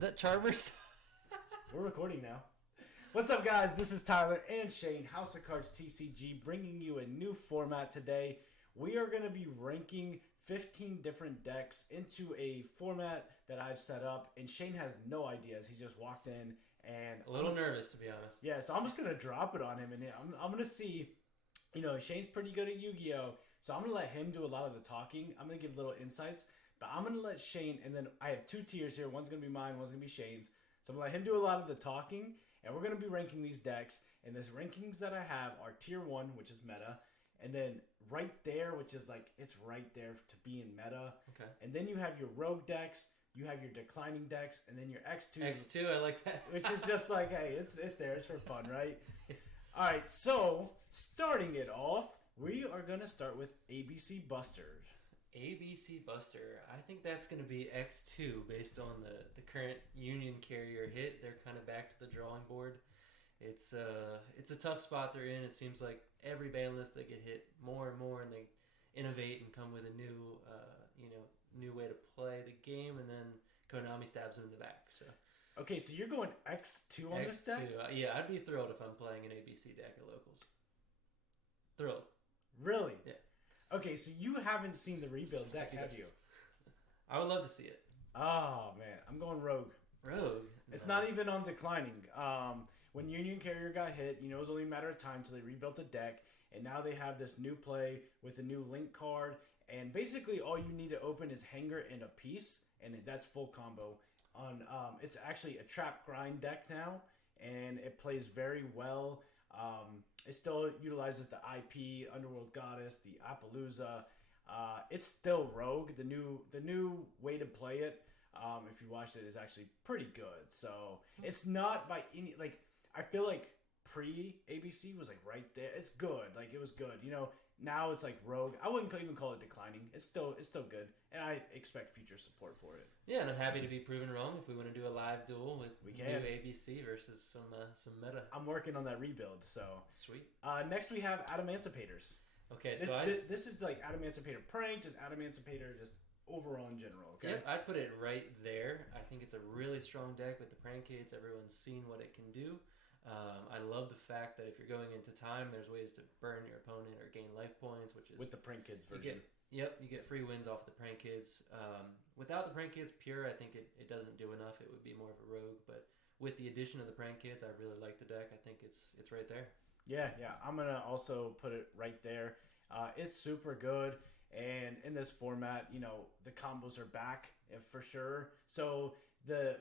that Charmers? We're recording now. What's up, guys? This is Tyler and Shane, House of Cards TCG, bringing you a new format today. We are going to be ranking 15 different decks into a format that I've set up, and Shane has no ideas. He just walked in and... A little nervous, to be honest. Yeah, so I'm just going to drop it on him, and I'm going to see... You know, Shane's pretty good at Yu-Gi-Oh! So I'm going to let him do a lot of the talking. I'm going to give little insights, but I'm going to let Shane, and then I have two tiers here. One's going to be mine, one's going to be Shane's. So I'm going to let him do a lot of the talking, and we're going to be ranking these decks. And these rankings that I have are Tier 1, which is meta, and then right there, which is like, it's right there to be in meta. Okay. And then you have your rogue decks, you have your declining decks, and then your X2. X2, I like that. Which is just like, hey, it's there, it's for fun, right? Alright, so, starting it off, we are going to start with ABC Busters. ABC Buster. I think that's going to be X2 based on the current Union carrier hit. They're kind of back to the drawing board. It's a tough spot they're in. It seems like every Banlist they get hit more and more, and they innovate and come with a new new way to play the game, and then Konami stabs them in the back. So. Okay, so you're going X2 on this deck? Yeah, I'd be thrilled if I'm playing an ABC deck at locals. Thrilled. Really? Yeah. Okay, so you haven't seen the rebuild deck, have you? I would love to see it. Oh, man. I'm going Rogue. Rogue? It's not even on declining. When Union Carrier got hit, it was only a matter of time till they rebuilt the deck, and now they have this new play with a new link card, and basically all you need to open is Hanger and a piece, and that's full combo. It's actually a trap grind deck now, and it plays very well. It still utilizes the IP, Underworld Goddess, the Appaloosa. It's still Rogue. The new way to play it, if you watched it, is actually pretty good. So it's not by any, like, I feel like pre-ABC was like right there. It's good. Like, it was good. Now it's like Rogue. I wouldn't even call it declining. It's still good, and I expect future support for it. Yeah, and I'm happy to be proven wrong if we want to do a live duel with new ABC versus some meta. I'm working on that rebuild, so sweet. Next we have Adamancipators. Okay, this is like Adamancipator Prank, just Adamancipator, just overall in general. Okay. Yeah, I'd put it right there. I think it's a really strong deck with the Prank-Kids. Everyone's seen what it can do. I love the fact that if you're going into time, there's ways to burn your opponent or gain life points, which is... With the Prank-Kids version. You get free wins off the Prank-Kids. Without the Prank-Kids pure, I think it doesn't do enough. It would be more of a rogue, but with the addition of the Prank-Kids, I really like the deck. I think it's right there. Yeah. I'm going to also put it right there. It's super good, and in this format, the combos are back for sure. So the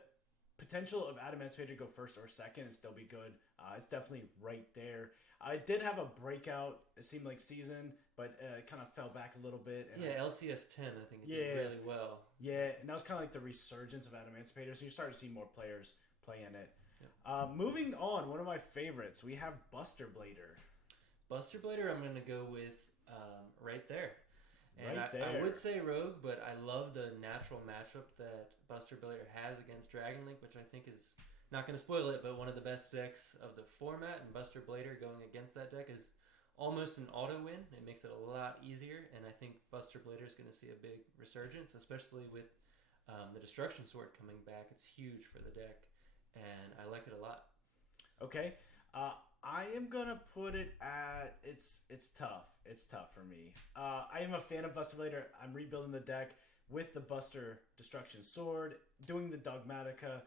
potential of Adamancipator to go first or second and still be good. It's definitely right there. I did have a breakout, it seemed like, season, but it kind of fell back a little bit. And LCS 10, I think it did really well. Yeah, and that was kind of like the resurgence of Adamancipator, so you're starting to see more players playing it. Yep. Moving on, one of my favorites, we have Buster Blader. Buster Blader, I'm going to go with right there. And right there. I would say Rogue, but I love the natural matchup that Buster Blader has against Dragon Link, which I think is, not going to spoil it, but one of the best decks of the format, and Buster Blader going against that deck is almost an auto win. It makes it a lot easier, and I think Buster Blader is going to see a big resurgence, especially with the Destruction Sword coming back. It's huge for the deck, and I like it a lot. Okay. I am gonna put it at it's tough. It's tough for me. I am a fan of Buster Blader. I'm rebuilding the deck with the Buster Destruction Sword, doing the Dogmatica,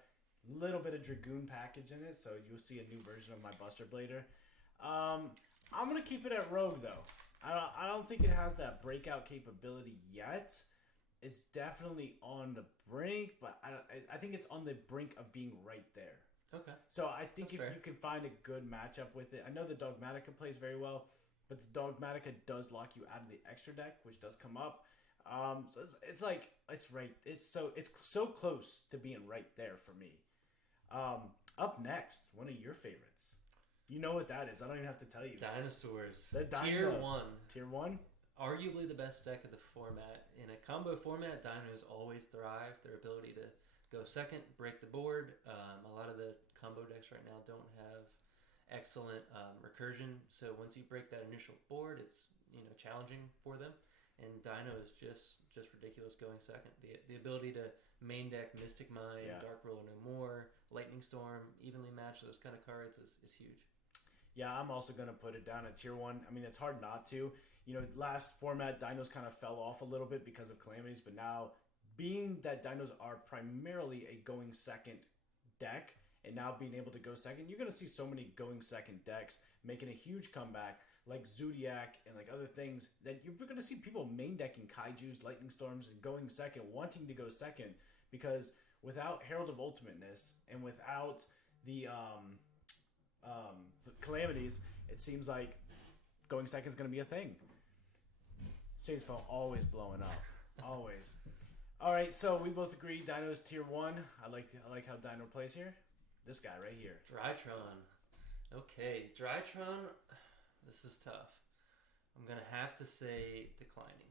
little bit of Dragoon package in it, so you'll see a new version of my Buster Blader. I'm gonna keep it at Rogue though. I don't think it has that breakout capability yet. It's definitely on the brink, but I think it's on the brink of being right there. Okay. So I think That's fair. you can find a good matchup with it. I know the Dogmatica plays very well, but the Dogmatica does lock you out of the extra deck, which does come up. So it's like it's right. It's so close to being right there for me. Up next, one of your favorites. You know what that is. I don't even have to tell you. Dinosaurs. The Tier 1. Tier 1? Arguably the best deck of the format. In a combo format, Dinos always thrive. Their ability to go second, break the board. A lot of the combo decks right now don't have excellent recursion. So once you break that initial board, it's challenging for them. and Dino is just ridiculous going second. The ability to main deck Mystic Mine, Dark Ruler No More, Lightning Storm, evenly match those kind of cards is huge. Yeah, I'm also going to put it down at tier 1. I mean, it's hard not to. You know, last format, Dinos kind of fell off a little bit because of Calamities, but now, being that Dinos are primarily a going second deck, and now being able to go second, you're going to see so many going second decks making a huge comeback, like Zoodiac and like other things, that you're going to see people main decking Kaijus, Lightning Storms, and going second, wanting to go second, because without Herald of Ultimateness and without the Calamities, it seems like going second is going to be a thing. Shade's phone always blowing up. Always. All right, so we both agree Dino's tier 1. I like how Dino plays here. This guy right here. Drytron. Okay, Drytron, this is tough. I'm going to have to say declining.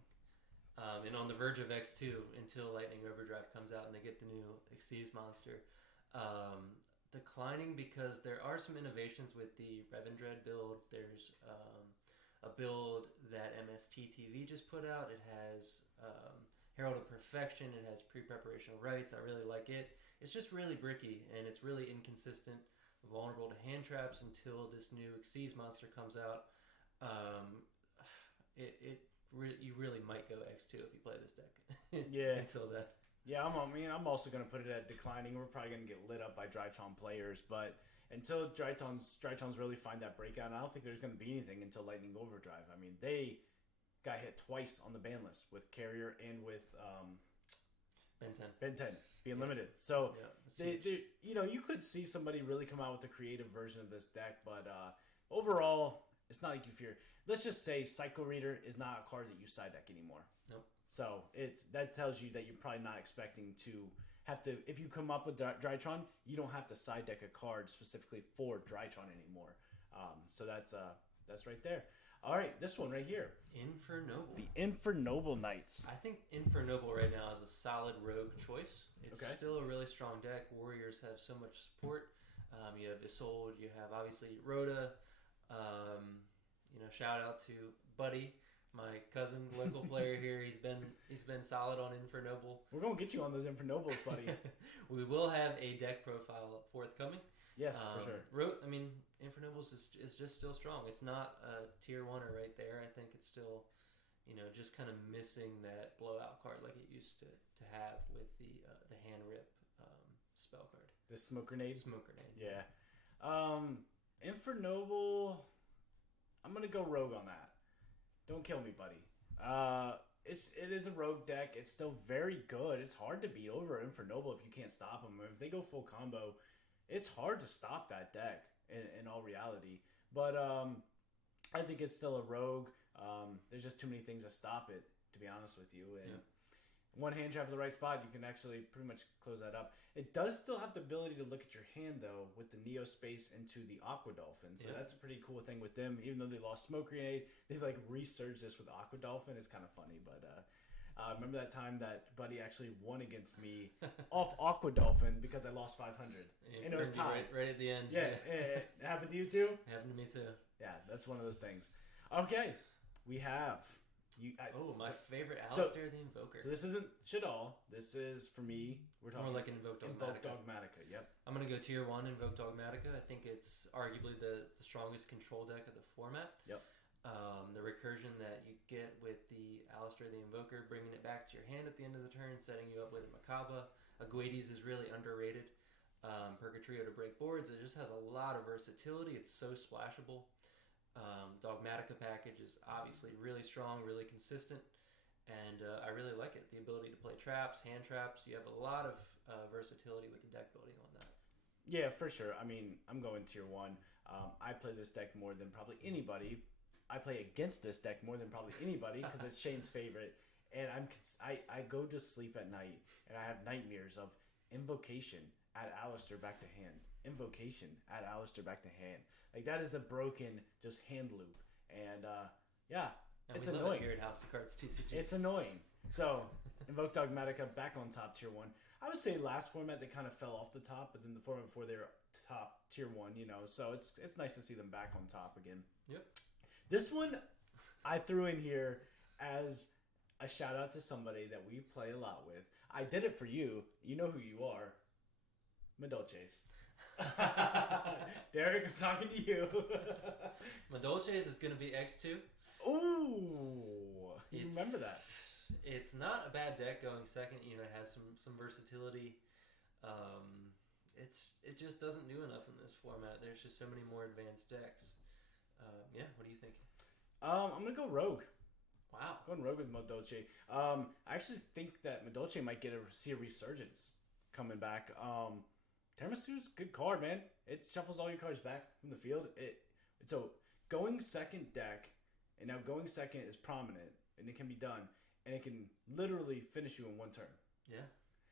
And on the verge of X2 until Lightning Overdrive comes out and they get the new Xyz monster. Declining because there are some innovations with the Revendread build. There's a build that MST-TV just put out. It has Herald of Perfection. It has pre-preparational rights. I really like it. It's just really bricky, and it's really inconsistent, vulnerable to hand traps until this new Xyz monster comes out. You really might go X2 if you play this deck. Yeah. Until then. Yeah, I'm also going to put it at declining. We're probably going to get lit up by Drytron players, but until Drytrons really find that breakout, I don't think there's going to be anything until Lightning Overdrive. I mean, they got hit twice on the ban list with Carrier and with Ben 10 being limited. So you could see somebody really come out with a creative version of this deck, but overall, it's not like you fear. Let's just say Psycho Reader is not a card that you side deck anymore. Nope. So that tells you that you're probably not expecting to have to. If you come up with Drytron, you don't have to side deck a card specifically for Drytron anymore. So that's right there. All right, this one right here. Infernoble. The Infernoble Knights. I think Infernoble right now is a solid rogue choice. It's still a really strong deck. Warriors have so much support. You have Isolde. You have obviously Rhoda. Shout out to Buddy, my cousin, local player here. He's been solid on Infernoble. We're gonna get you on those Infernobles, buddy. We will have a deck profile forthcoming. Yes, for sure. Infernobles is just still strong. It's not a tier 1 right there. I think it's still, just kind of missing that blowout card like it used to have with the hand rip spell card. The smoke grenade. Yeah. Infernoble. I'm gonna go rogue on that. Don't kill me, buddy. It is a rogue deck. It's still very good. It's hard to beat over Infernoble if you can't stop them. If they go full combo, it's hard to stop that deck in all reality. But I think it's still a rogue. There's just too many things to stop it, to be honest with you. And one hand trap at the right spot, you can actually pretty much close that up. It does still have the ability to look at your hand, though, with the Neo Space into the Aqua Dolphin. So that's a pretty cool thing with them. Even though they lost Smoke Grenade, they've resurged this with Aqua Dolphin. It's kind of funny, but remember that time that Buddy actually won against me off Aqua Dolphin because I lost 500. And it was tied. Right at the end. Yeah. It happened to you too? It happened to me too. Yeah, that's one of those things. Okay, we have... my favorite Alistair the Invoker. So this isn't Shaddolls. This is, for me, we're talking... More like an Invoked Dogmatica, yep. I'm going to go tier 1 Invoked Dogmatica. I think it's arguably the strongest control deck of the format. Yep. The recursion that you get with the Alistair the Invoker, bringing it back to your hand at the end of the turn, setting you up with a Macabre. Aguades is really underrated. Purgatrio to break boards. It just has a lot of versatility. It's so splashable. Dogmatica package is obviously really strong, really consistent, and I really like it. The ability to play traps, hand traps. You have a lot of versatility with the deck building on that. Yeah, for sure. I mean, I'm going tier 1. I play this deck more than probably anybody. I play against this deck more than probably anybody because it's Shane's favorite. And I go to sleep at night and I have nightmares of Invocation at Alistair back to hand. Invocation at Alistair back to hand. That is a broken just hand loop. And it's annoying. Here at House of Cards TCG. It's annoying. So Invoked Dogmatica back on top tier 1. I would say last format they kind of fell off the top, but then the format before they were top tier 1, so it's nice to see them back on top again. Yep. This one I threw in here as a shout out to somebody that we play a lot with. I did it for you. You know who you are. Madolche's. Derek, I'm talking to you. Madolche's is going to be X2. Ooh. You remember that. It's not a bad deck going second. You know, it has some versatility. It just doesn't do enough in this format. There's just so many more advanced decks. Yeah, what do you think? I'm going to go Rogue. Wow. Going Rogue with Madolche. I actually think that Madolche might see a resurgence coming back. Tiramisu's a good card, man. It shuffles all your cards back from the field. It's a going second deck, and now going second is prominent, and it can be done, and it can literally finish you in one turn. Yeah.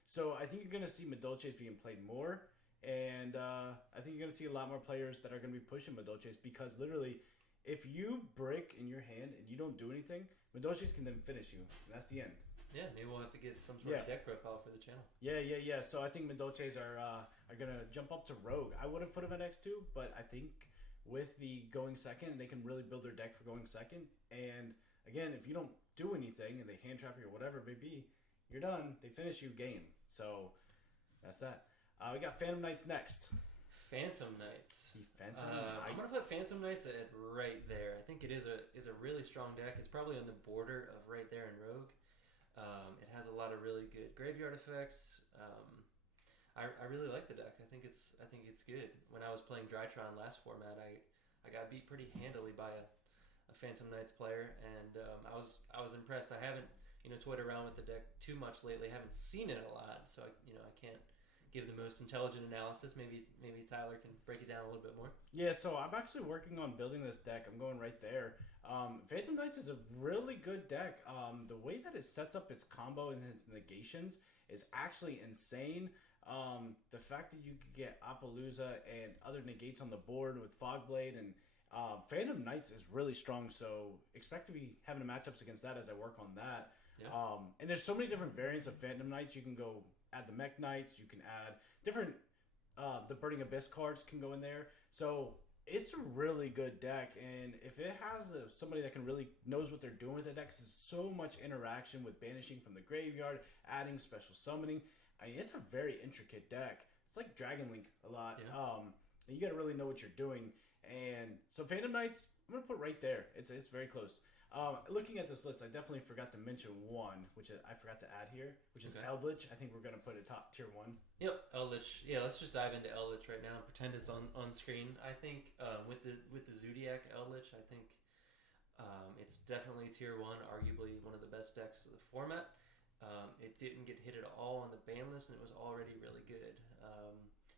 So I think you're going to see Madolches being played more, and I think you're going to see a lot more players that are going to be pushing Madolches because literally, if you break in your hand and you don't do anything, Madolches can then finish you, and that's the end. Yeah, maybe we'll have to get some sort of deck profile for the channel. Yeah. So I think Madolches are going to jump up to Rogue. I would have put them at X2, but I think with the going second, they can really build their deck for going second. And again, if you don't do anything and they hand trap you or whatever it may be, you're done. They finish you game. So that's that. We got Phantom Knights next. Phantom Knights. Phantom Knights. I'm gonna put Phantom Knights at right there. I think it is a really strong deck. It's probably on the border of right there in Rogue. It has a lot of really good graveyard effects. I really like the deck. I think it's good. When I was playing Drytron last format, I got beat pretty handily by a Phantom Knights player, and I was impressed. I haven't toyed around with the deck too much lately. I haven't seen it a lot, so I can't give the most intelligent analysis. Maybe Tyler can break it down a little bit more. Yeah, so I'm actually working on building this deck. I'm going right there. Phantom Knights is a really good deck. The way that it sets up its combo and its negations is actually insane. The fact that you could get Appaloosa and other negates on the board with Fogblade and Phantom Knights is really strong, so expect to be having matchups against that as I work on that. Yeah. And there's so many different variants of Phantom Knights. You can go add the Mech Knights. You can add different the Burning Abyss cards can go in there. So it's a really good deck, and if it has somebody that can really knows what they're doing with the deck, there's so much interaction with banishing from the graveyard, adding special summoning. I mean, it's a very intricate deck. It's like Dragon Link a lot. Yeah. And you got to really know what you're doing. And so Phantom Knights, I'm gonna put right there. It's very close. Looking at this list, I definitely forgot to mention one, which I forgot to add here, which is Eldlich. I think we're going to put it top tier 1. Yep, Eldlich. Yeah, let's just dive into Eldlich right now and pretend it's on screen. I think with the Zoodiac Eldlich, I think it's definitely tier 1, arguably one of the best decks of the format. It didn't get hit at all on the ban list, and it was already really good.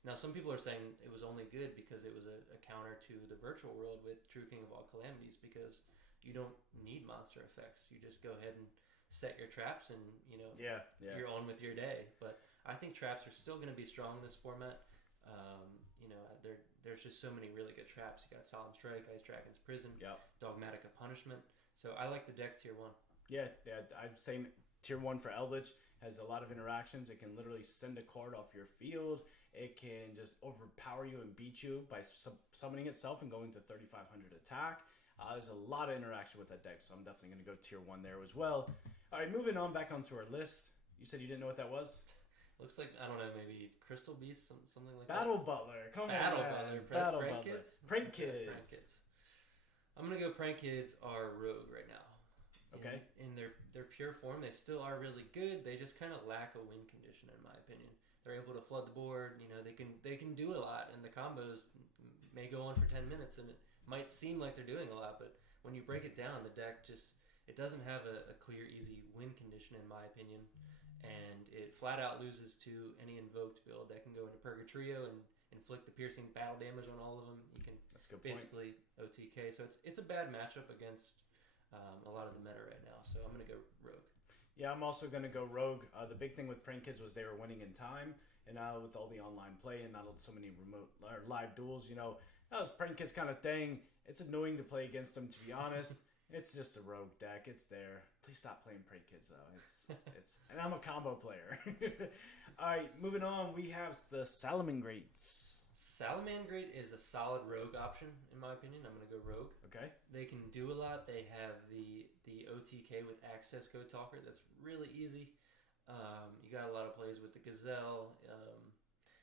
Now, some people are saying it was only good because it was a counter to the virtual world with True King of All Calamities, because you don't need monster effects. You just go ahead and set your traps, and you're on with your day. But I think traps are still going to be strong in this format. There's just so many really good traps. You got Solemn Strike, Ice Dragon's Prison, Dogmatica Punishment. So I like the deck tier 1. Yeah. I'd say tier 1 for Eldlich. Has a lot of interactions. It can literally send a card off your field. It can just overpower you and beat you by summoning itself and going to 3,500 attack. There's a lot of interaction with that deck, so I'm definitely going to go tier 1 there as well. All right, moving on back onto our list. You said you didn't know what that was? Looks like, I don't know, maybe Crystal Beast, something like Battle that. Butler. Come Battle on, Butler. Battle Prank Butler. Kids? Prank Kids. Prank Kids. I'm going to go Prank Kids are Rogue right now. Okay. In their pure form, they still are really good. They just kind of lack a win condition, in my opinion. They're able to flood the board. They can do a lot, and the combos may go on for 10 minutes, and it might seem like they're doing a lot, but when you break it down, the deck it doesn't have a clear, easy win condition, in my opinion, and it flat out loses to any invoked build that can go into Purgatrio and inflict the piercing battle damage on all of them. You can basically OTK. So it's a bad matchup against a lot of the meta right now. So I'm gonna go Rogue. Yeah, I'm also gonna go Rogue. The big thing with Prank Kids was they were winning in time, and now with all the online play and not so many remote or live duels, that was Prank Kids kind of thing. It's annoying to play against them, to be honest. It's just a Rogue deck. It's there. Please stop playing Prank Kids, though. And I'm a combo player. All right, moving on. We have the Salamangreats. Salamangreat is a solid rogue option, in my opinion. I'm going to go rogue. Okay. They can do a lot. They have the OTK with Access Code Talker. That's really easy. You got a lot of plays with the Gazelle.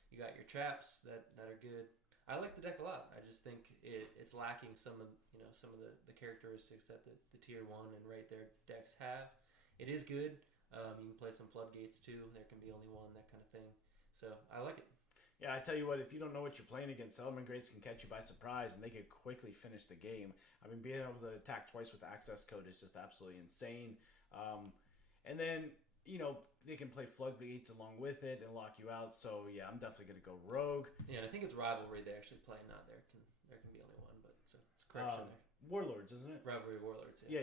You got your traps that are good. I like the deck a lot. I just think it's lacking some of the characteristics that the tier 1 and right there decks have. It is good. You can play some floodgates too. There can be only one, that kind of thing. So I like it. Yeah, I tell you what, if you don't know what you're playing against, Salamangreats can catch you by surprise, and they can quickly finish the game. I mean, being able to attack twice with access code is just absolutely insane. And then, they can play floodgates along with it and lock you out. So, yeah, I'm definitely going to go rogue. Yeah, and I think it's Rivalry they actually play, not there can be only one, but so it's correction there. Warlords, isn't it? Rivalry Warlords, Yeah.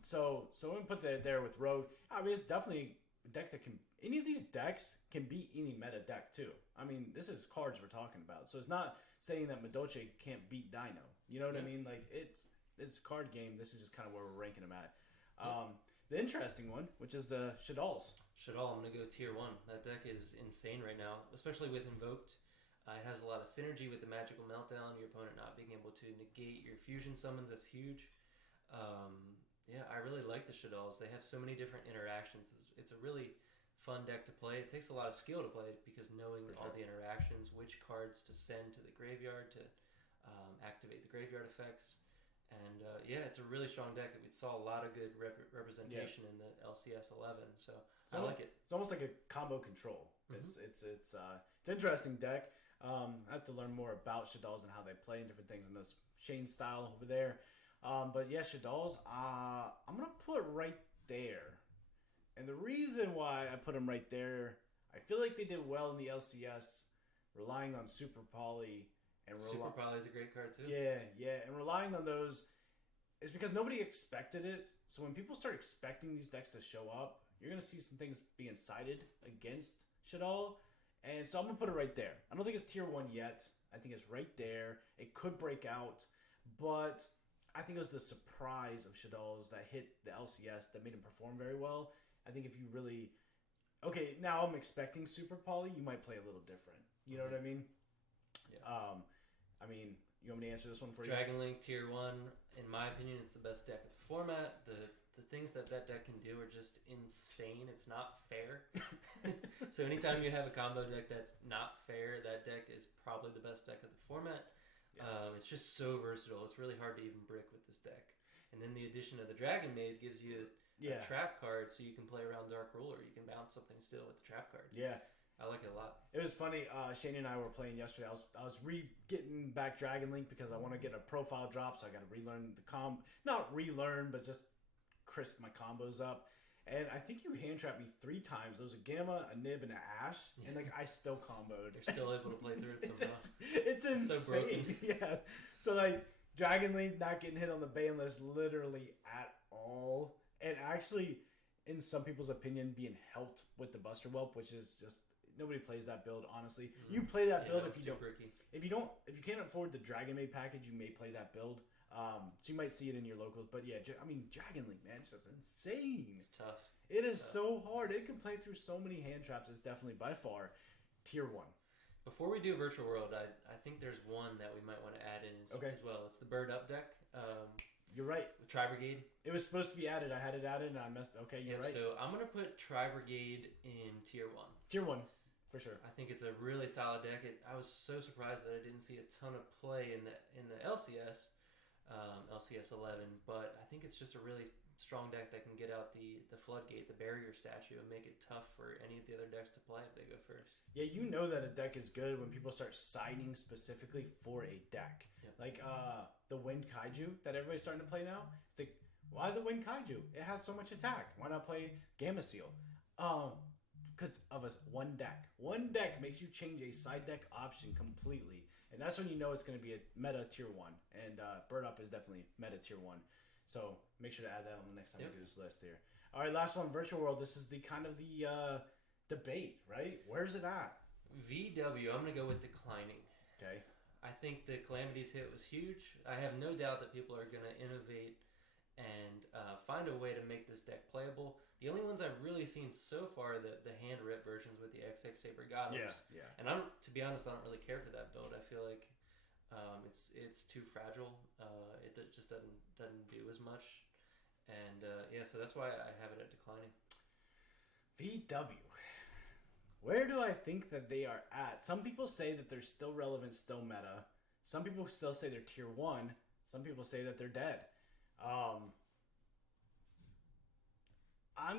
So I'm going to put that there with rogue. I mean, it's definitely a deck that can... Any of these decks can beat any meta deck, too. I mean, this is cards we're talking about. So it's not saying that Madolche can't beat Dino. You know what I mean? Like, it's a card game. This is just kind of where we're ranking them at. The interesting one, which is the Shaddolls. Shaddolls, I'm going to go tier 1. That deck is insane right now, especially with Invoked. It has a lot of synergy with the Magical Meltdown, your opponent not being able to negate your fusion summons. That's huge. Yeah, I really like the Shaddolls. They have so many different interactions. It's a really fun deck to play. It takes a lot of skill to play because knowing all the interactions, which cards to send to the graveyard to activate the graveyard effects. And yeah, it's a really strong deck. We saw a lot of good representation in the LCS 11, so I like it. It's almost like a combo control. Mm-hmm. It's an interesting deck. I have to learn more about Shaddolls and how they play and different things in this Shane style over there. But yeah, Shaddolls, I'm gonna put right there. And the reason why I put them right there, I feel like they did well in the LCS, relying on Super Poly. Super Poly is a great card too. Yeah. And relying on those is because nobody expected it. So when people start expecting these decks to show up, you're going to see some things being cited against Shaddolls. And so I'm going to put it right there. I don't think it's tier 1 yet. I think it's right there. It could break out. But I think it was the surprise of Shaddolls that hit the LCS that made him perform very well. I think if you really... Okay, now I'm expecting Super Poly. You might play a little different. You know what I mean? Yeah. I mean, you want me to answer this one for you? Dragon Link tier 1, in my opinion, it's the best deck of the format. The things that deck can do are just insane. It's not fair. So anytime you have a combo deck that's not fair, that deck is probably the best deck of the format. Yeah. It's just so versatile. It's really hard to even brick with this deck. And then the addition of the Dragon Maid gives you a trap card, so you can play around Dark Ruler. You can bounce something still with the trap card. Yeah. I like it a lot. It was funny. Shane and I were playing yesterday. I was getting back Dragon Link because I want to get a profile drop, so I got to relearn the not relearn, but just crisp my combos up. And I think you hand trapped me 3 times. There was a Gamma, a Nib, and an Ash, and I still comboed. You're still able to play through it somehow. It's insane. So broken. Yeah. So Dragon Link not getting hit on the Banlist literally at all, and actually, in some people's opinion, being helped with the Buster Whelp, which is just. Nobody plays that build, honestly. You play that build if you don't. If you can't afford the Dragon Maid package, you may play that build. So you might see it in your locals. But yeah, I mean, Dragon Link, man, it's just insane. It's tough. It is so hard. It can play through so many hand traps. It's definitely by far tier 1. Before we do Virtual World, I think there's one that we might want to add in as well. It's the Bird Up deck. You're right. The Tri-Brigade. It was supposed to be added. I had it added and I messed. Okay, you're right. So I'm gonna put Tri-Brigade in tier 1. Tier 1. For sure. I think it's a really solid deck. I was so surprised that I didn't see a ton of play in the LCS, LCS 11, but I think it's just a really strong deck that can get out the Floodgate, the Barrier Statue, and make it tough for any of the other decks to play if they go first. Yeah, you know that a deck is good when people start siding specifically for a deck. Yep. Like the Wind Kaiju that everybody's starting to play now. It's like, why the Wind Kaiju? It has so much attack. Why not play Gamma Seal? Because of one deck. One deck makes you change a side deck option completely. And that's when you know it's going to be a meta tier 1. And Bird Up is definitely meta tier 1. So make sure to add that on the next time we do this list here. All right, last one, Virtual World. This is the kind of the debate, right? Where's it at? VW, I'm going to go with Declining. Okay. I think the Calamities hit was huge. I have no doubt that people are going to innovate and find a way to make this deck playable. The only ones I've really seen so far are the hand rip versions with the XX Saber Gatos. Yeah. And to be be honest, I don't really care for that build. I feel like it's too fragile. It just doesn't do as much, and so that's why I have it at declining. VW. Where do I think that they are at? Some people say that they're still relevant, still meta. Some people still say they're tier 1. Some people say that they're dead. I'm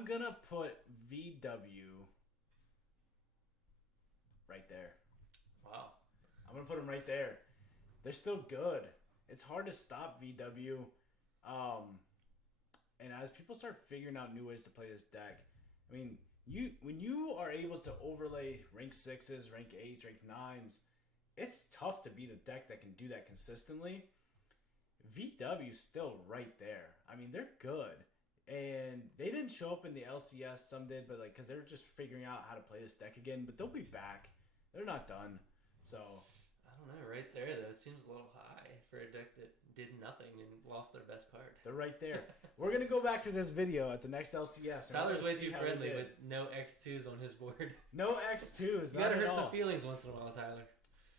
gonna put VW right there. Wow. I'm gonna put them right there. They're still good. It's hard to stop VW. And as people start figuring out new ways to play this deck, I mean, when you are able to overlay rank 6s, rank 8s, rank 9s, it's tough to beat a deck that can do that consistently. VW's still right there. I mean, they're good. And they didn't show up in the LCS, some did, but because they're just figuring out how to play this deck again. But they'll be back. They're not done. So I don't know, right there though, it seems a little high for a deck that did nothing and lost their best card. They're right there. We're gonna go back to this video at the next LCS. Tyler's way too friendly with no X2s on his board. No X2s. You gotta hurt some feelings once in a while, Tyler.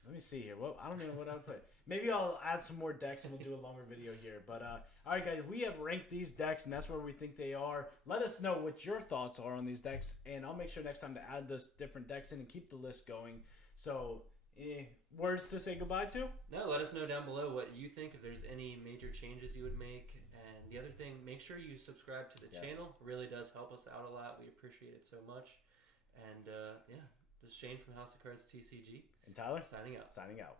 Let me see here. Well, I don't know what I would put. Maybe I'll add some more decks and we'll do a longer video here. But all right, guys, we have ranked these decks, and that's where we think they are. Let us know what your thoughts are on these decks, and I'll make sure next time to add this different decks in and keep the list going. So, words to say goodbye to? No, let us know down below what you think, if there's any major changes you would make. And the other thing, make sure you subscribe to the channel. It really does help us out a lot. We appreciate it so much. And this is Shane from House of Cards TCG. And Tyler? Signing out. Signing out.